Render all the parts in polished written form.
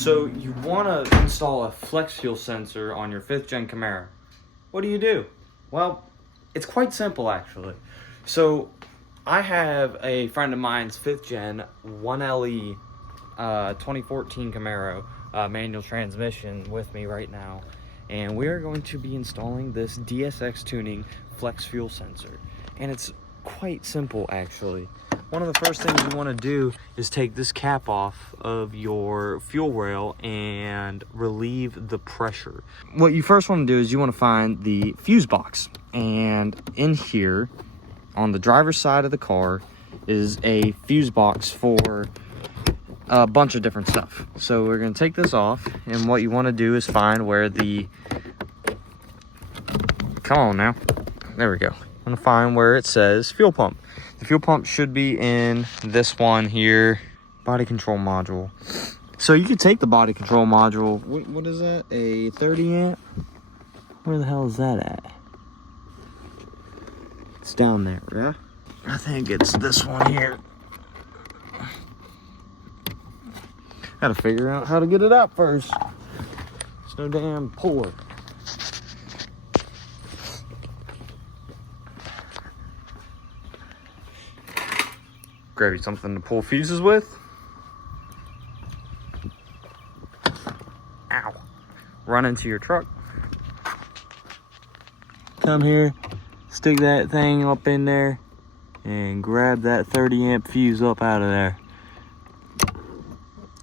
So you want to install a flex fuel sensor on your 5th gen Camaro. What do? Well, it's quite simple actually. So I have a friend of mine's 5th gen 1LE 2014 Camaro manual transmission with me right now. And we are going to be installing this DSX tuning flex fuel sensor. And it's quite simple actually. One of the first things you want to do is take this cap off of your fuel rail and relieve the pressure. What you first want to do is you want to find the fuse box. And in here, on the driver's side of the car, is a fuse box for a bunch of different stuff. So we're going to take this off, and what you want to do is find where the... Come on now. There we go. I'm going to find where it says fuel pump. The fuel pump should be in this one here, body control module. So you could take the body control module. What is that? A 30 amp? Where the hell is that at? It's down there, yeah? I think it's this one here. Gotta figure out how to get it out first. It's no damn puller. Grab you something to pull fuses with. Ow. Run into your truck. Come here, stick that thing up in there, and grab that 30 amp fuse up out of there.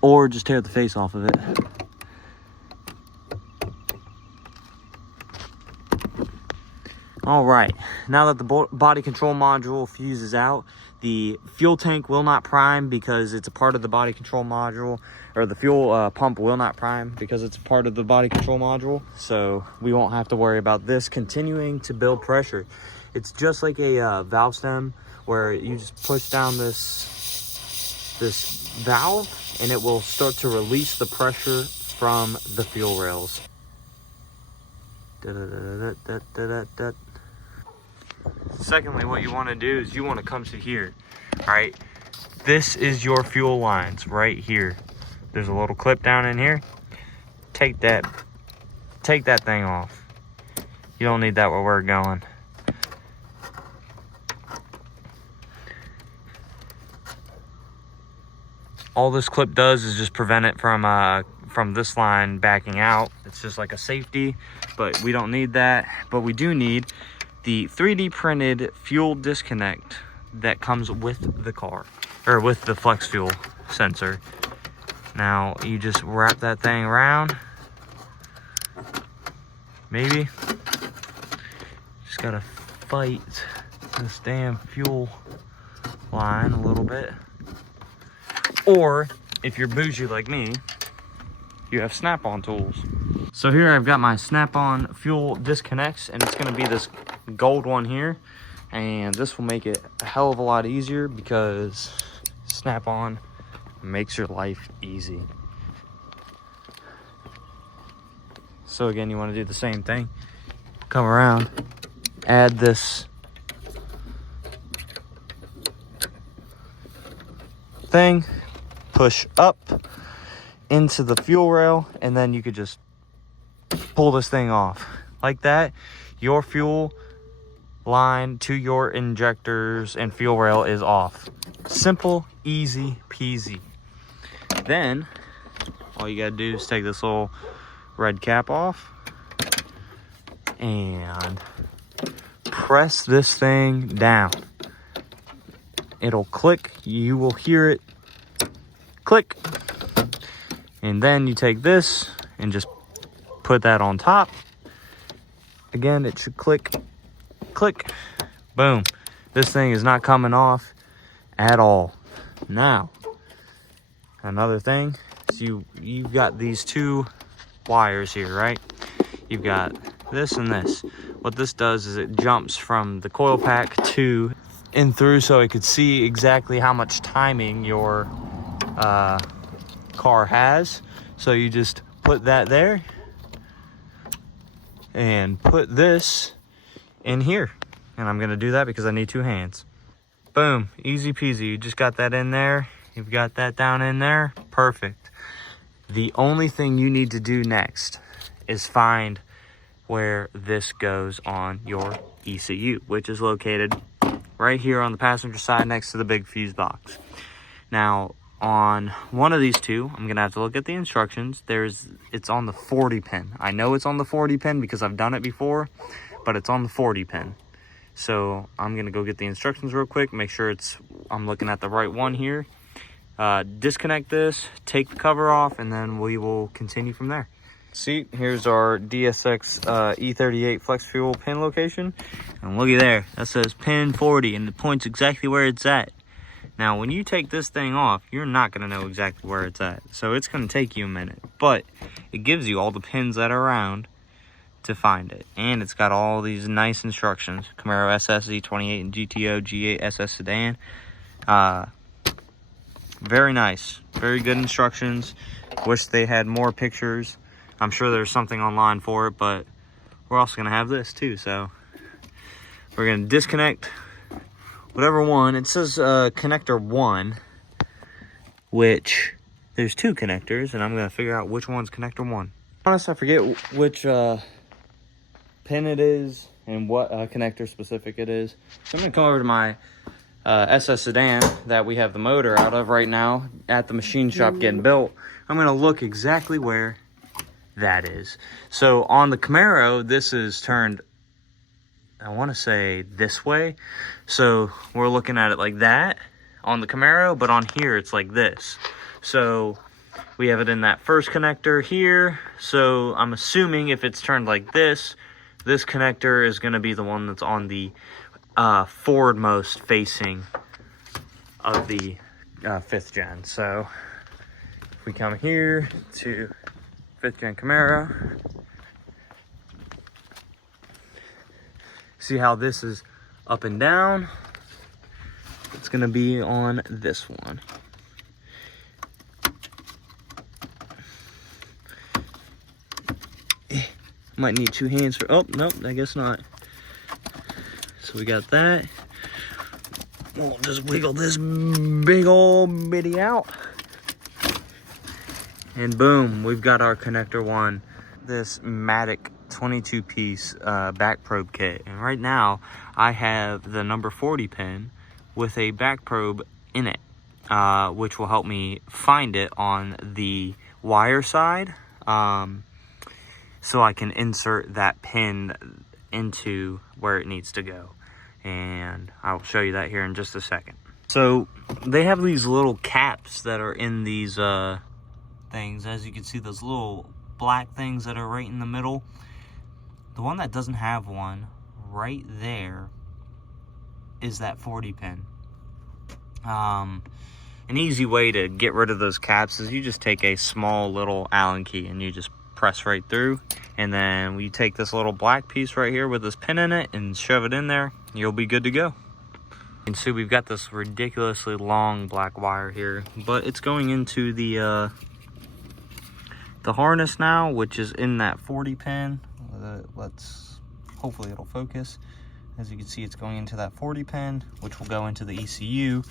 Or just tear the face off of it. All right, now that the body control module fuse is out, the fuel tank will not prime because it's a part of the body control module, or the fuel pump will not prime because it's a part of the body control module. So we won't have to worry about this continuing to build pressure. It's just like a valve stem where you just push down this valve and it will start to release the pressure from the fuel rails. Secondly, what you want to do is you want to come to here, right? This is your fuel lines right here. There's a little clip down in here. Take that thing off. You don't need that where we're going. All this clip does is just prevent it from this line backing out. It's just like a safety, but we don't need that. But we do need the 3D printed fuel disconnect that comes with the car, or with the flex fuel sensor. Now you just wrap that thing around. Maybe. Just gotta fight this damn fuel line a little bit. Or if you're bougie like me, you have snap-on tools. So here I've got my snap-on fuel disconnects, and it's gonna be this gold one here, and this will make it a hell of a lot easier because snap-on makes your life easy. So again, you want to do the same thing. Come around, add this thing, push up into the fuel rail, and then you could just pull this thing off like that. Your fuel line to your injectors and fuel rail is off. Simple, easy peasy. Then all you gotta do is take this little red cap off and press this thing down. It'll click, you will hear it click, and then you take this and just put that on top. Again, it should click, click, boom. This thing is not coming off at all. Now, another thing is you've got these two wires here, right? You've got this and this. What this does is it jumps from the coil pack to and through, so it could see exactly how much timing your car has. So you just put that there and put this in here. And I'm gonna do that because I need two hands. Boom, easy peasy. You just got that in there. You've got that down in there, perfect. The only thing you need to do next is find where this goes on your ECU, which is located right here on the passenger side next to the big fuse box. Now, on one of these two, I'm gonna have to look at the instructions. It's on the 40 pin. I know it's on the 40 pin because I've done it before, but it's on the 40 pin. So I'm gonna go get the instructions real quick, make sure I'm looking at the right one here. Disconnect this, take the cover off, and then we will continue from there. See, here's our DSX E38 flex fuel pin location. And looky there, that says pin 40, and it points exactly where it's at. Now, when you take this thing off, you're not going to know exactly where it's at. So it's going to take you a minute. But it gives you all the pins that are around to find it. And it's got all these nice instructions. Camaro SS, Z28, and GTO, G8, SS Sedan. Very nice. Very good instructions. Wish they had more pictures. I'm sure there's something online for it, but we're also going to have this too. So we're going to disconnect whatever one. It says connector 1, which there's 2 connectors, and I'm going to figure out which one's connector 1. Honestly, I forget which pin it is and what connector specific it is. So I'm going to come over to my SS Sedan that we have the motor out of right now at the machine shop getting built. I'm going to look exactly where that is. So on the Camaro, this is turned, I want to say this way. So we're looking at it like that on the Camaro, but on here it's like this. So we have it in that first connector here. So I'm assuming if it's turned like this connector is going to be the one that's on the forward-most facing of the 5th gen. So if we come here to 5th gen Camaro, see how this is up and down? It's gonna be on this one. Might need 2 hands for, oh, nope, I guess not. So we got that. We'll just wiggle this big old bitty out. And boom, we've got our connector 1. This Matic 22-piece back probe kit. And right now, I have the number 40 pin with a back probe in it, which will help me find it on the wire side, so I can insert that pin into where it needs to go. And I will show you that here in just a second. So they have these little caps that are in these things. As you can see, those little black things that are right in the middle. The one that doesn't have one right there is that 40 pin. An easy way to get rid of those caps is you just take a small little Allen key and you just press right through, and then we take this little black piece right here with this pin in it and shove it in there. You'll be good to go. You can see we've got this ridiculously long black wire here, but it's going into the harness now, which is in that 40 pin. Hopefully it'll focus. As you can see, it's going into that 40 pin, which will go into the ECU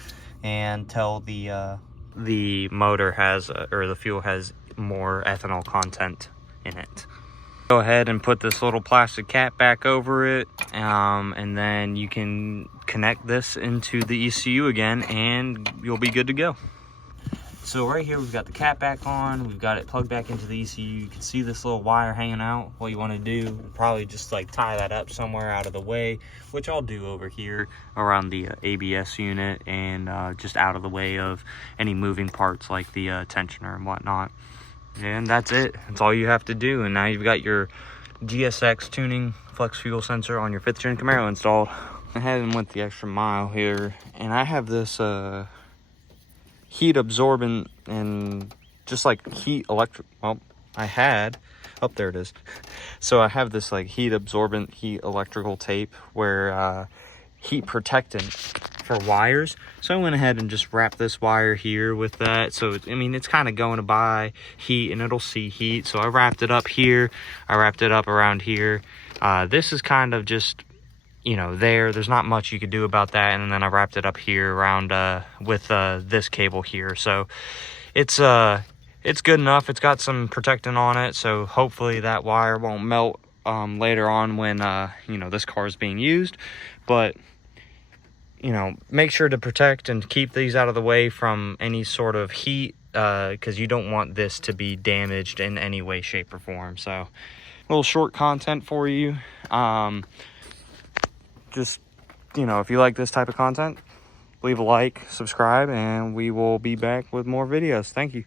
and tell the motor has, or the fuel has more ethanol content in it. Go ahead and put this little plastic cap back over it, and then you can connect this into the ECU again, and you'll be good to go. So right here, we've got the cap back on. We've got it plugged back into the ECU. You can see this little wire hanging out. What you want to do, probably just like tie that up somewhere out of the way, which I'll do over here around the ABS unit, and just out of the way of any moving parts like the tensioner and whatnot. And that's it. That's all you have to do. And now you've got your DSX tuning flex fuel sensor on your 5th gen Camaro installed. I haven't went the extra mile here, and I have this heat absorbent and just like heat electric, well, I had, oh, there it is. So I have this like heat absorbent, heat electrical tape where heat protectant for wires. So I went ahead and just wrapped this wire here with that. So, I mean, it's kind of going to buy heat and it'll see heat. So I wrapped it up here. I wrapped it up around here. This is kind of just, you know, there's not much you could do about that. And then I wrapped it up here around with this cable here. So it's it's good enough. It's got some protectant on it, so hopefully that wire won't melt later on when you know, this car is being used. But you know, make sure to protect and keep these out of the way from any sort of heat, because you don't want this to be damaged in any way, shape, or form. So a little short content for you. Just, you know, if you like this type of content, leave a like, subscribe, and we will be back with more videos. Thank you.